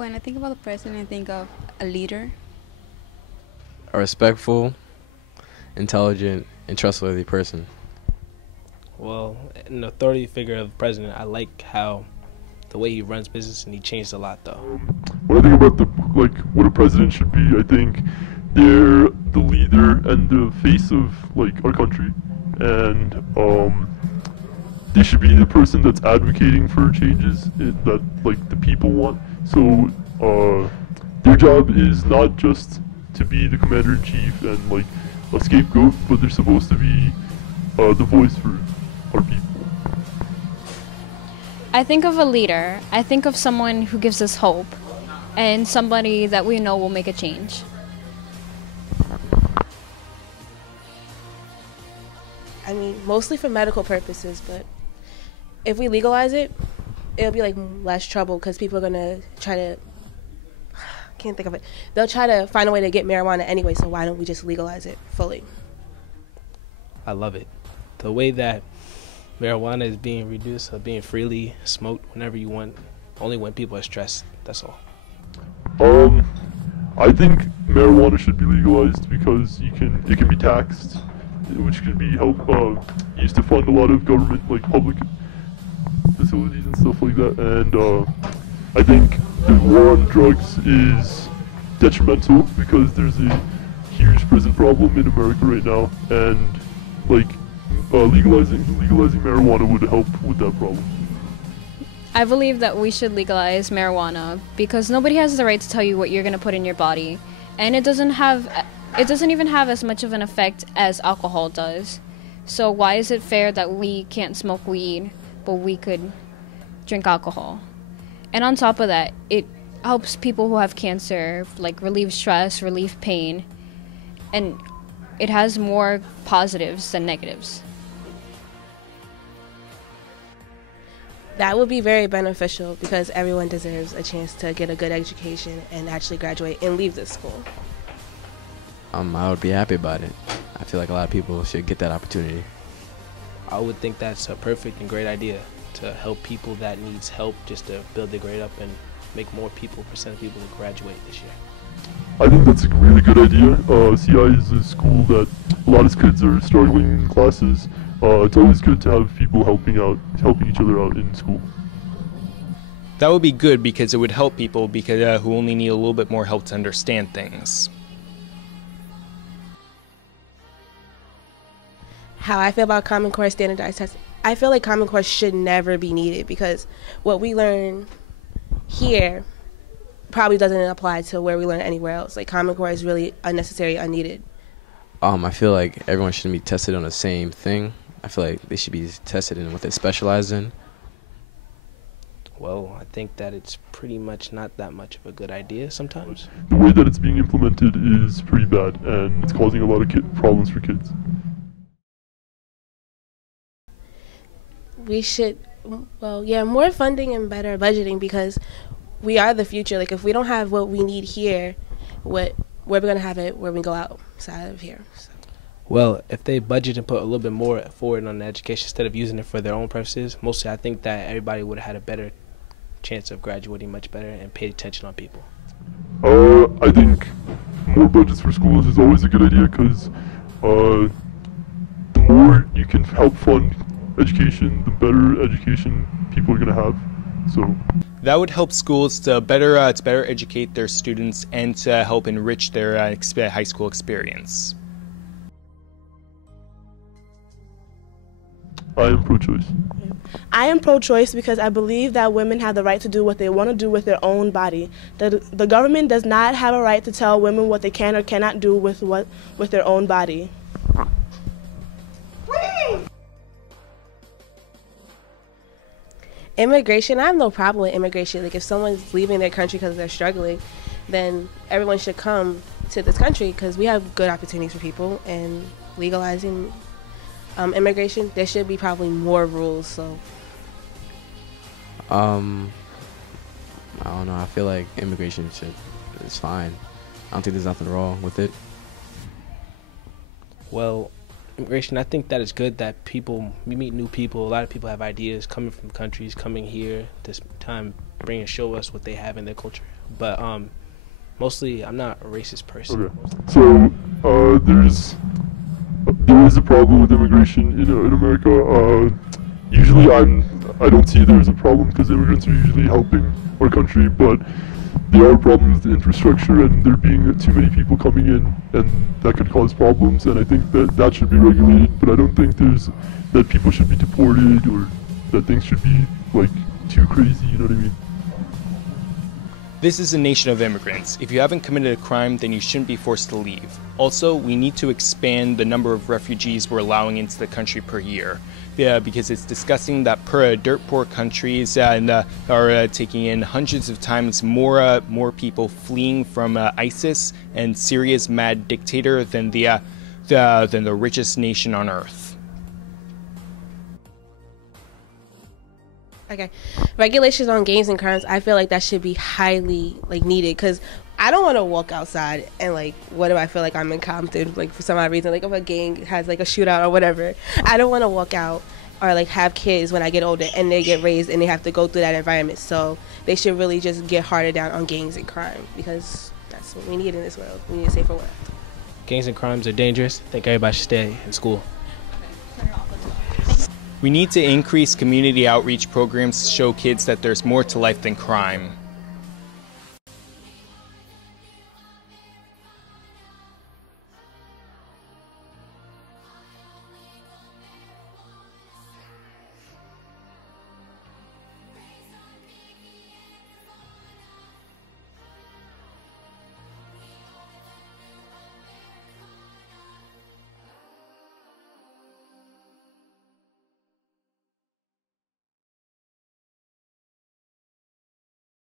When I think about the president, I think of a leader. A respectful, intelligent, and trustworthy person. Well, an authority figure of the president, I like how the way he runs business, and he changed a lot though. When I think about what a president should be, I think they're the leader and the face of our country, and they should be the person that's advocating for changes that the people want. So their job is not just to be the commander in chief and a scapegoat, but they're supposed to be the voice for our people. I think of a leader. I think of someone who gives us hope and somebody that we know will make a change. I mean, mostly for medical purposes, but if we legalize it, it'll be less trouble because people are gonna try to, can't think of it. They'll try to find a way to get marijuana anyway, so why don't we just legalize it fully? I love it. The way that marijuana is being reduced or being freely smoked whenever you want, only when people are stressed, that's all. I think marijuana should be legalized because it can be taxed, which could be used to fund a lot of government public facilities and stuff like that. And I think the war on drugs is detrimental because there's a huge prison problem in America right now, and legalizing marijuana would help with that problem. I believe that we should legalize marijuana because nobody has the right to tell you what you're going to put in your body, and it doesn't even have as much of an effect as alcohol does. So why is it fair that we can't smoke weed but we could drink alcohol? And on top of that, it helps people who have cancer relieve stress, relieve pain, and it has more positives than negatives. That would be very beneficial because everyone deserves a chance to get a good education and actually graduate and leave this school. I would be happy about it. I feel like a lot of people should get that opportunity. I would think that's a perfect and great idea to help people that needs help, just to build their grade up and make more percent of people to graduate this year. I think that's a really good idea. CI is a school that a lot of kids are struggling in classes. It's always good to have people helping each other out in school. That would be good because it would help people who only need a little bit more help to understand things. How I feel about Common Core standardized tests, I feel like Common Core should never be needed because what we learn here probably doesn't apply to where we learn anywhere else. Common Core is really unnecessary, unneeded. I feel like everyone shouldn't be tested on the same thing. I feel like they should be tested in what they specialize in. Well, I think that it's pretty much not that much of a good idea sometimes. The way that it's being implemented is pretty bad, and it's causing a lot of problems for kids. We should, more funding and better budgeting because we are the future. If we don't have what we need here, where we're going to have it where we go outside of here. So. Well, if they budget and put a little bit more forward on the education instead of using it for their own purposes, mostly I think that everybody would have had a better chance of graduating much better and paid attention on people. I think more budgets for schools is always a good idea because the more you can help fund education, the better education people are going to have. So that would help schools to better educate their students and to help enrich their high school experience. I am pro-choice. I am pro-choice because I believe that women have the right to do what they want to do with their own body. The government does not have a right to tell women what they can or cannot do with their own body. Immigration, I have no problem with immigration. If someone's leaving their country because they're struggling, then everyone should come to this country because we have good opportunities for people. And legalizing immigration, there should be probably more rules. So, I don't know. I feel like immigration is fine. I don't think there's nothing wrong with it. Well, immigration, I think that it's good that we meet new people. A lot of people have ideas coming from countries, coming here this time, show us what they have in their culture. but mostly I'm not a racist person. Okay. So there is a problem with immigration in America. Usually I don't see there as a problem because immigrants are usually helping our country, but there are problems with the infrastructure and there being too many people coming in, and that could cause problems, and I think that should be regulated, but I don't think that people should be deported or that things should be like too crazy, you know what I mean? This is a nation of immigrants. If you haven't committed a crime, then you shouldn't be forced to leave. Also, we need to expand the number of refugees we're allowing into the country per year. Because it's disgusting that dirt poor countries are taking in hundreds of times more people fleeing from ISIS and Syria's mad dictator than the richest nation on earth. Okay, regulations on gangs and crimes. I feel like that should be highly needed, because I don't want to walk outside and what if I feel like I'm in Compton for some odd reason, if a gang has a shootout or whatever. I don't want to walk out or have kids when I get older and they get raised and they have to go through that environment. So they should really just get harder down on gangs and crime, because that's what we need in this world. We need a safer world. Gangs and crimes are dangerous. I think everybody should stay in school. We need to increase community outreach programs to show kids that there's more to life than crime.